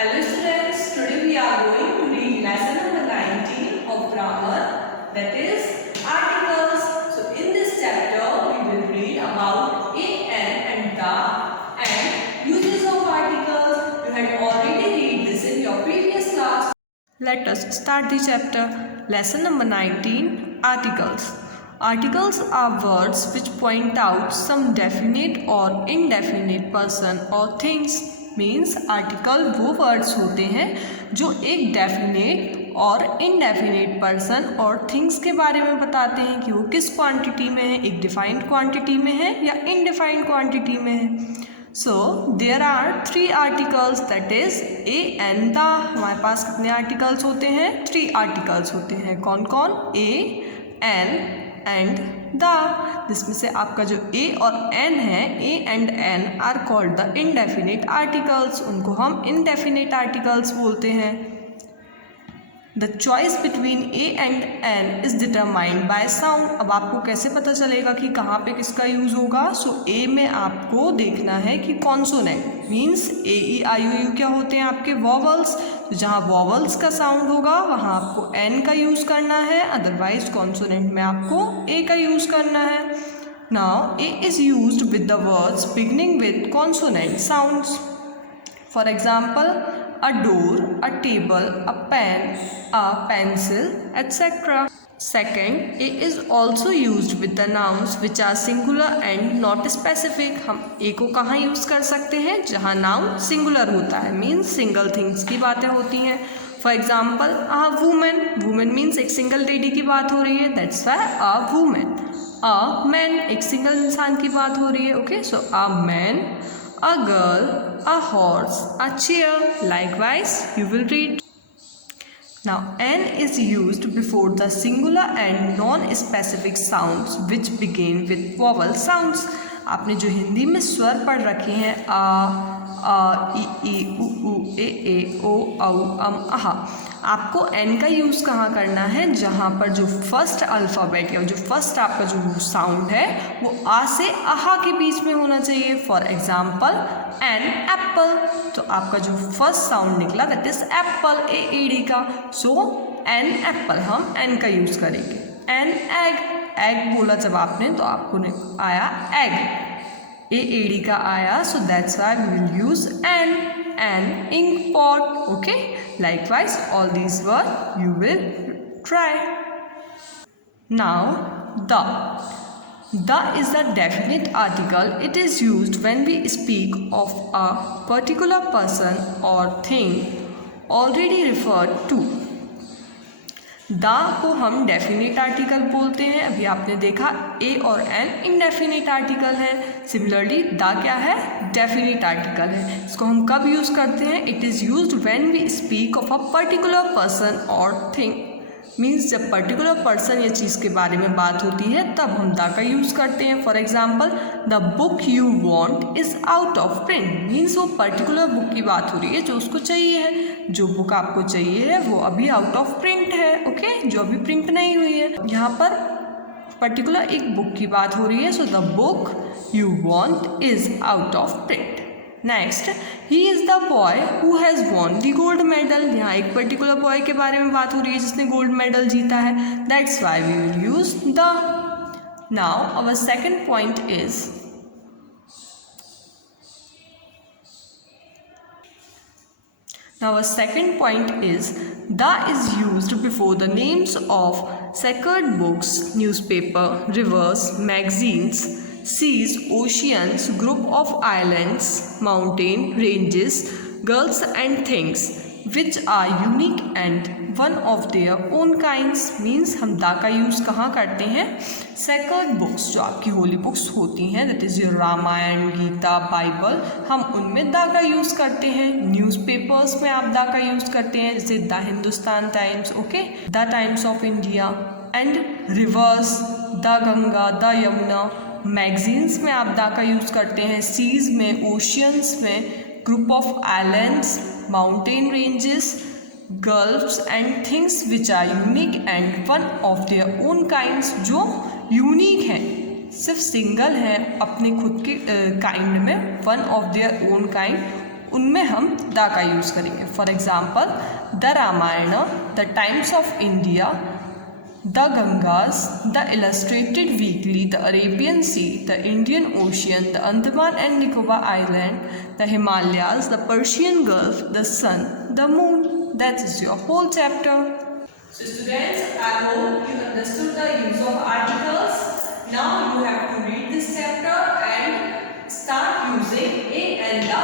Hello students, today we are going to read lesson number 19 of grammar, that is articles. So in this chapter we will read about an and the and uses of articles. You had already read this in your previous class. Let us start the chapter. Lesson number 19, articles. Articles are words which point out some definite or indefinite person or things. Means article वो words होते हैं जो एक definite और indefinite person और things के बारे में बताते हैं कि वो किस क्वांटिटी में है, एक डिफाइंड क्वांटिटी में है या इनडिफाइंड क्वांटिटी में है. So there are 3 articles, that is a and the. हमारे पास कितने आर्टिकल्स होते हैं? 3 आर्टिकल्स होते हैं. कौन कौन? A, an and the. जिसमें से आपका जो ए और एन है, a and an are called the indefinite articles. उनको हम इनडेफिनेट आर्टिकल्स बोलते हैं. The choice between a and an is determined by sound. अब आपको कैसे पता चलेगा कि कहाँ पे किसका यूज़ होगा? सो ए में आपको देखना है कि consonant means A E I O U क्या होते हैं आपके? वॉवल्स. तो जहाँ वॉवल्स का साउंड होगा वहाँ आपको एन का यूज़ करना है, अदरवाइज कॉन्सोनेंट में आपको ए का यूज़ करना है. Now A is used with the words beginning with consonant sounds. For example, a door, a table, a pen, a pencil, etc. Second, A is also used with the nouns which are singular and not specific. हम A को कहाँ use कर सकते हैं? जहाँ noun singular होता है, means single things की बातें होती हैं. For example, a woman. woman means एक सिंगल लेडी की बात हो रही है, that's Y a woman. a man, एक सिंगल इंसान की बात हो रही है. Okay, so a man, a girl, a horse, a chair. Likewise, you will read. Now, n is used before the singular and non-specific sounds which begin with vowel sounds. आपने जो हिंदी में स्वर पढ़ रखे हैं, आ, ई, उ, ए, ओ, औ, आहा, आपको एन का यूज़ कहाँ करना है? जहाँ पर जो फर्स्ट अल्फ़ाबेट या जो फर्स्ट आपका जो साउंड है वो आ से आहा के बीच में होना चाहिए. For example, an apple. तो आपका जो फर्स्ट साउंड निकला that is apple, A E D का. सो एन एप्पल, हम एन का यूज़ करेंगे. An egg. एग बोला जब आपने तो आपको आया एग, ए ई डी का आया. So that's why we will use an. An ink pot. Okay, likewise all these words you will try. Now, the. The is the definite article. It is used when we speak of a particular person or thing already referred to. The को हम definite article बोलते हैं. अभी आपने देखा ए और N indefinite article है. Similarly the क्या है? डेफिनेट आर्टिकल है. इसको हम कब यूज़ करते हैं? It is used when we speak of a particular person और थिंग. मीन्स जब पर्टिकुलर पर्सन या चीज़ के बारे में बात होती है तब हम द का यूज़ करते हैं. For example, the book you want is out of print. Means वो पर्टिकुलर बुक की बात हो रही है जो उसको चाहिए है. जो बुक आपको चाहिए है वो अभी आउट ऑफ प्रिंट है. ओके, जो अभी प्रिंट नहीं हुई है. यहाँ पर पर्टिकुलर एक बुक की बात हो रही है. So the book you want is out of print. Next, he is the boy who has won the gold medal. यहाँ एक पर्टिकुलर बॉय के बारे में बात हो रही है जिसने गोल्ड मेडल जीता है. That's why we will use the. Now our second point is the is used before the names of sacred books, newspaper, rivers, magazines, seas, oceans, group of islands, mountain ranges, girls and things which are unique and one of their own kinds. means हम दा का use कहाँ करते हैं? sacred books, जो आपकी Holi books होती हैं, that is your Ramayana, Gita, Bible, हम उनमें दा का यूज़ करते हैं. न्यूज़पेपर्स में आप दा का यूज़ करते हैं, जैसे the Hindustan times, okay, the Times of India. And reverse, the Ganga, the Yamuna. Magazines में आप दा का यूज़ करते हैं. सीज में, ओशियंस में, group of islands, mountain ranges, gulfs and things which are unique and one of their own kinds. जो unique हैं, सिर्फ सिंगल हैं अपने खुद के काइंड में, one of their own kind, उनमें हम द का यूज़ करेंगे। For example the Ramayana, the Times of India, the Gangas, the Illustrated Weekly, the Arabian Sea, the Indian Ocean, the Andaman and Nicobar Island, the Himalayas, the Persian Gulf, the sun, the moon. That is your whole chapter. So students, I hope you understood the use of articles. Now you have to read this chapter and start using a and the